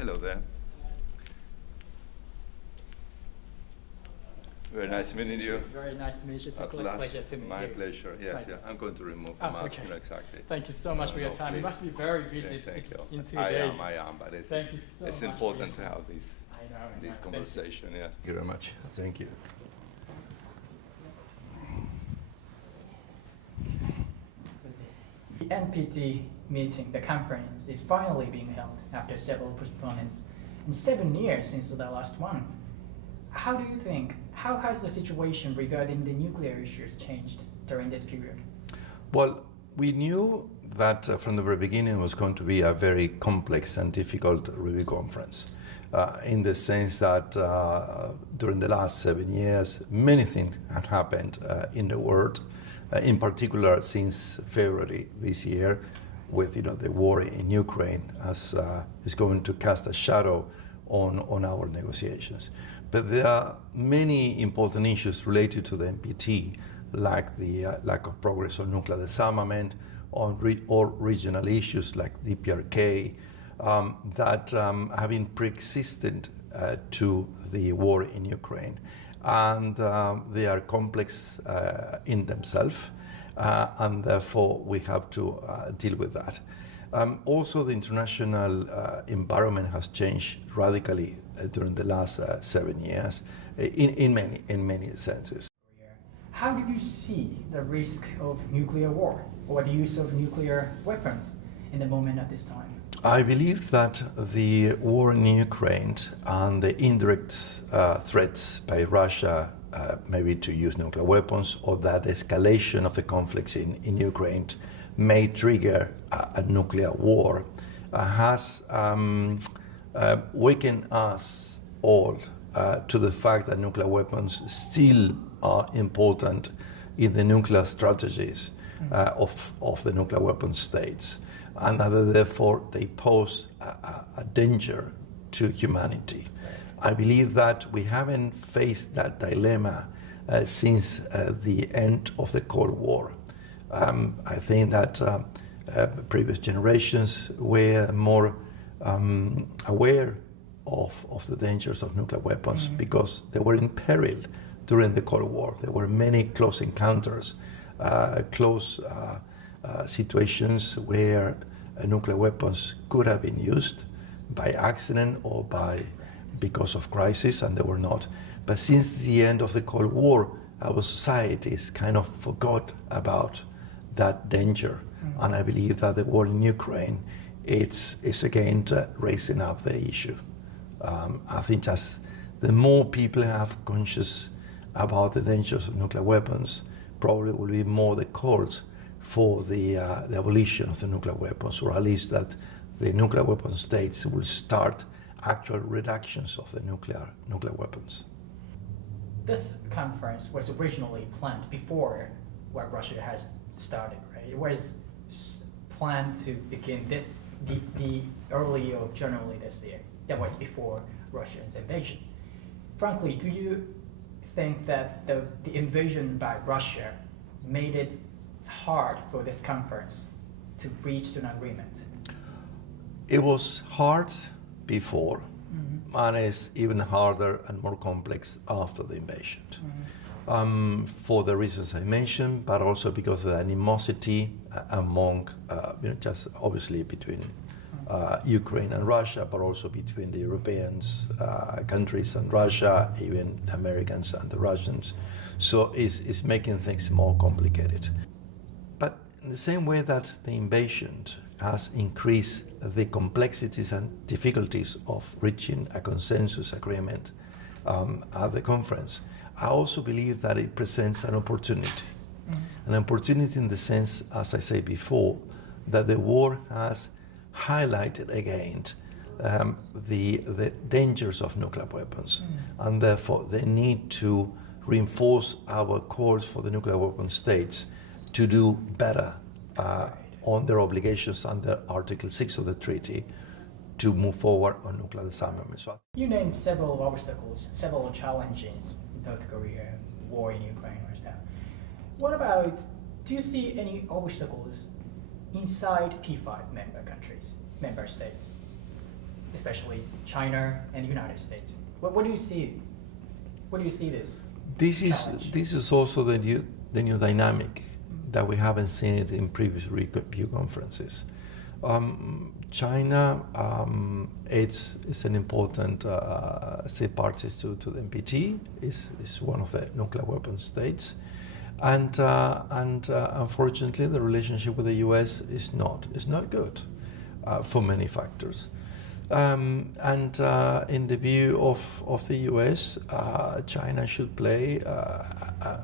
Hello there. Very nice meeting you. It's very nice to meet you. It's a great pleasure to meet you. My pleasure. Yes, right. I'm going to remove the mask. Okay. Exactly. Thank you so much for your time. Please. You must be very busy. Yes, thank you. In 2 days. I am, but it's so important to have this I know. conversation. Yes. Thank you very much. Thank you. The NPT meeting, the conference, is finally being held after several postponements and 7 years since the last one. How do you think, how has the situation regarding the nuclear issues changed during this period? Well, we knew that from the very beginning it was going to be a very complex and difficult review conference, in the sense that during the last 7 years, many things had happened in the world, in particular since February this year, with the war in Ukraine, as is going to cast a shadow on our negotiations. But there are many important issues related to the NPT, like the lack of progress on nuclear disarmament, or regional issues like DPRK, that have been pre-existent to the war in Ukraine. And they are complex in themselves, and therefore we have to deal with that. Also, the international environment has changed radically during the last 7 years in many senses. How do you see the risk of nuclear war or the use of nuclear weapons in the moment at this time? I believe that the war in Ukraine and the indirect threats by Russia, maybe to use nuclear weapons, or that escalation of the conflicts in Ukraine may trigger a nuclear war, has wakened us all to the fact that nuclear weapons still are important in the nuclear strategies of the nuclear weapon states, and that therefore they pose a danger to humanity. I believe that we haven't faced that dilemma since the end of the Cold War. I think that previous generations were more aware of the dangers of nuclear weapons because they were in peril during the Cold War. There were many close encounters, close situations where nuclear weapons could have been used by accident or because of crisis, and they were not. But since the end of the Cold War, our societies kind of forgot about that danger. And I believe that the war in Ukraine is again raising up the issue. I think just the more people have conscious about the dangers of nuclear weapons, probably will be more the calls for the abolition of the nuclear weapons, or at least that the nuclear weapon states will start actual reductions of the nuclear weapons. This conference was originally planned before what Russia has started, right? It was planned to begin the early of January this year. That was before Russia's invasion. Frankly, do you think that the invasion by Russia made it hard for this conference to reach an agreement? It was hard before, and it's even harder and more complex after the invasion. For the reasons I mentioned, but also because of the animosity among, just obviously between Ukraine and Russia, but also between the European countries and Russia, even the Americans and the Russians. So it's making things more complicated. But in the same way that the invasion has increased the complexities and difficulties of reaching a consensus agreement at the conference, I also believe that it presents an opportunity. An opportunity in the sense, as I said before, that the war has highlighted again the dangers of nuclear weapons, and therefore the need to reinforce our calls for the nuclear weapon states to do better on their obligations under Article 6 of the treaty to move forward on nuclear disarmament. You named several obstacles, several challenges in North Korea, war in Ukraine right now. What about, do you see any obstacles inside P5 member states? especially China and the United States. What do you see? What do you see this? challenge? This is also the new dynamic that we haven't seen it in previous review conferences. China it's an important state party to the NPT. is one of the nuclear weapons states, and unfortunately the relationship with the U.S. is not good for many factors. And in the view of the U.S., China should play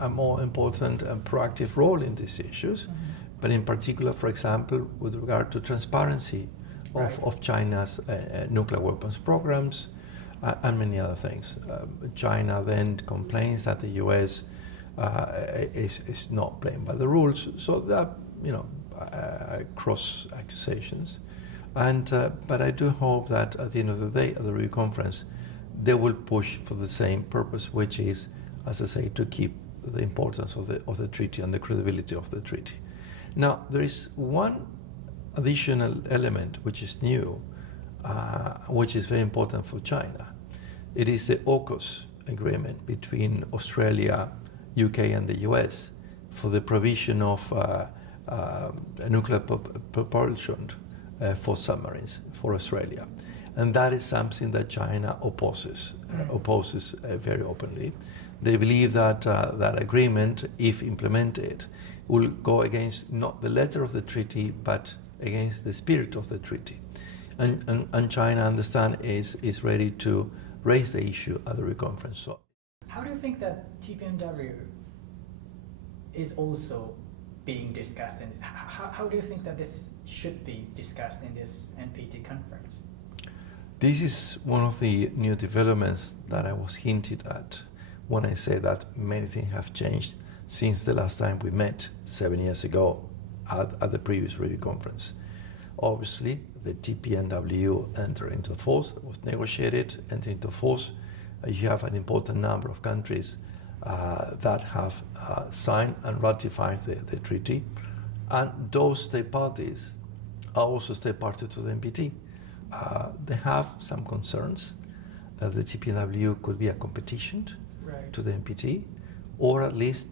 a more important and proactive role in these issues, but in particular, for example, with regard to transparency of China's nuclear weapons programs and many other things. China then complains that the U.S. Is not playing by the rules, so that cross accusations. But I do hope that at the end of the day, at the review conference, they will push for the same purpose, which is, as I say, to keep the importance of the treaty and the credibility of the treaty. Now, there is one additional element which is new, which is very important for China. It is the AUKUS agreement between Australia, UK, and the US for the provision of nuclear propulsion for submarines for Australia. And that is something that China opposes very openly. They believe that that agreement, if implemented, will go against not the letter of the treaty, but against the spirit of the treaty. And China, I understand, is ready to raise the issue at the review conference. So, how do you think that TPNW is also being discussed in this? How do you think that this should be discussed in this NPT conference? This is one of the new developments that I was hinted at when I say that many things have changed since the last time we met 7 years ago at the previous review conference. Obviously, the TPNW entered into force, was negotiated, entered into force. You have an important number of countries that have signed and ratified the treaty, and those state parties are also state parties to the NPT. They have some concerns that the TPNW could be a competition to the NPT, or at least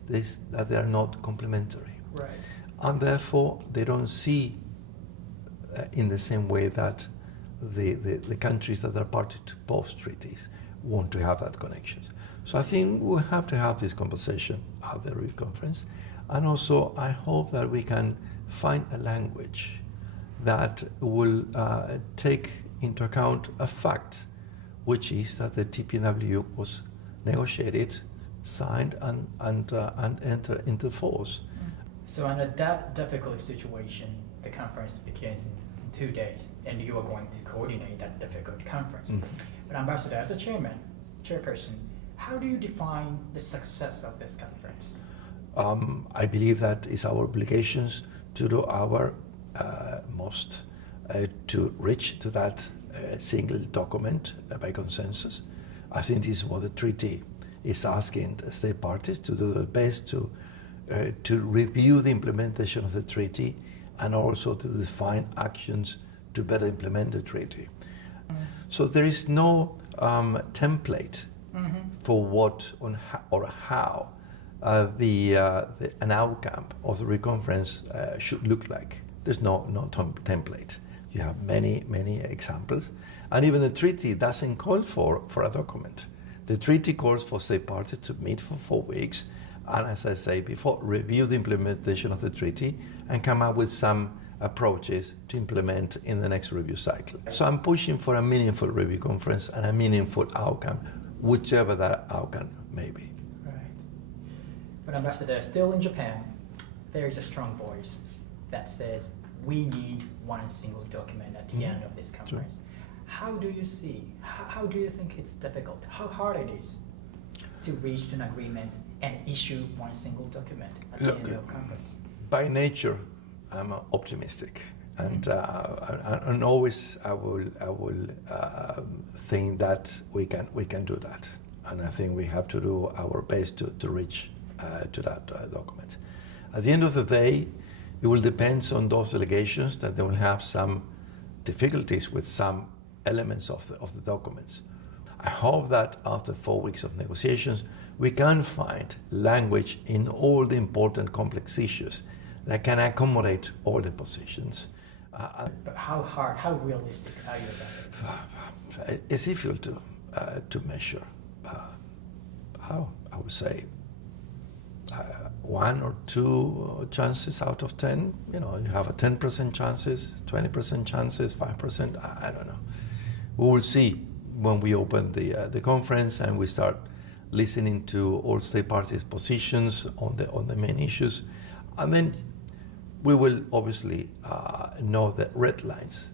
that they are not complementary. Right. And therefore, they don't see in the same way that the countries that are party to both treaties want to have that connection. So I think we have to have this conversation at the review conference. And also, I hope that we can find a language that will take into account a fact, which is that the TPNW was negotiated, signed, and entered into force. So under that difficult situation, the conference begins in 2 days, and you are going to coordinate that difficult conference. But Ambassador, as a chairperson, how do you define the success of this conference? I believe that it's our obligations to do our most to reach to that single document by consensus. I think this is what the treaty is asking the state parties to do their best to review the implementation of the treaty and also to define actions to better implement the treaty. So there is no template for what or how an outcome of the reconference should look like. There's no template. You have many examples, and even the treaty doesn't call for a document. The treaty calls for state parties to meet for 4 weeks, and as I say before, review the implementation of the treaty and come up with some approaches to implement in the next review cycle. So I'm pushing for a meaningful review conference and a meaningful outcome, whichever that outcome may be. Right. But Ambassador, still in Japan, there is a strong voice that says we need one single document at the end of this conference. Sure. How do you see, how do you think it's difficult, how hard it is to reach an agreement and issue one single document at the end of the conference? By nature, I'm optimistic, and always I will think that we can do that, and I think we have to do our best to reach to that document. At the end of the day, it will depend on those delegations that they will have some difficulties with some elements of the documents. I hope that after 4 weeks of negotiations, we can find language in all the important complex issues that can accommodate all the positions. But how realistic are you about it? It's difficult to measure. How I would say 1 or 2 chances out of 10. You know, you have a 10% chances, 20% chances, 5%. I don't know. We will see when we open the conference and we start listening to all state parties' positions on the main issues, and then we will obviously know the red lines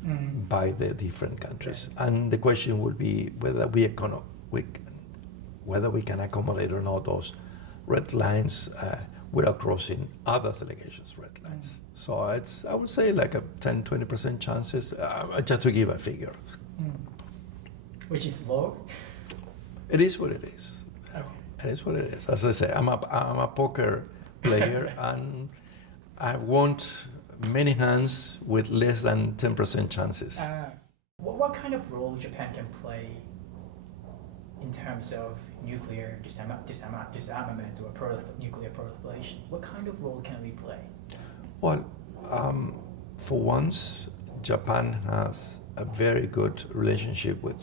by the different countries. Right. And the question will be whether whether we can accommodate or not those red lines without crossing other delegations' red lines. So it's, I would say, like a 10-20% chances, just to give a figure. Which is low? It is what it is. Okay. It is what it is. As I say, I'm a poker player and I want many hands with less than 10% chances. What kind of role Japan can play in terms of nuclear disarmament or nuclear proliferation? What kind of role can we play? Well, for once, Japan has a very good relationship with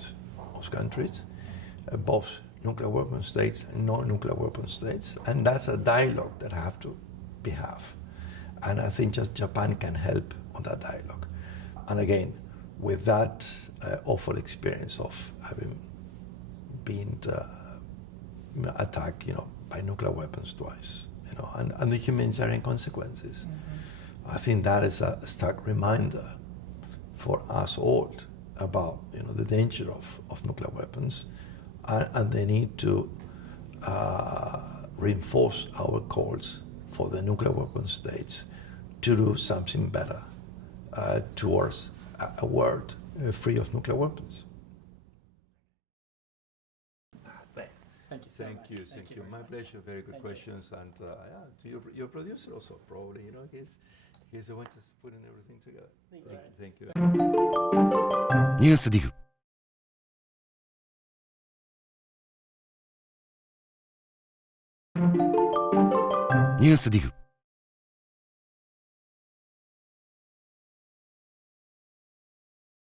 most countries, both nuclear weapon states and non-nuclear weapon states, and that's a dialogue that have to be have. And I think just Japan can help on that dialogue. And again, with that awful experience of having been attacked, by nuclear weapons twice, and the humanitarian consequences. I think that is a stark reminder for us all about, the danger of nuclear weapons and the need to reinforce our calls for the nuclear weapon states to do something better towards a world free of nuclear weapons. Thank you so much. Thank you. My pleasure. Very good questions. And to your producer also, probably, he's the one just putting everything together. Thank you. ニュースディグニュースディグ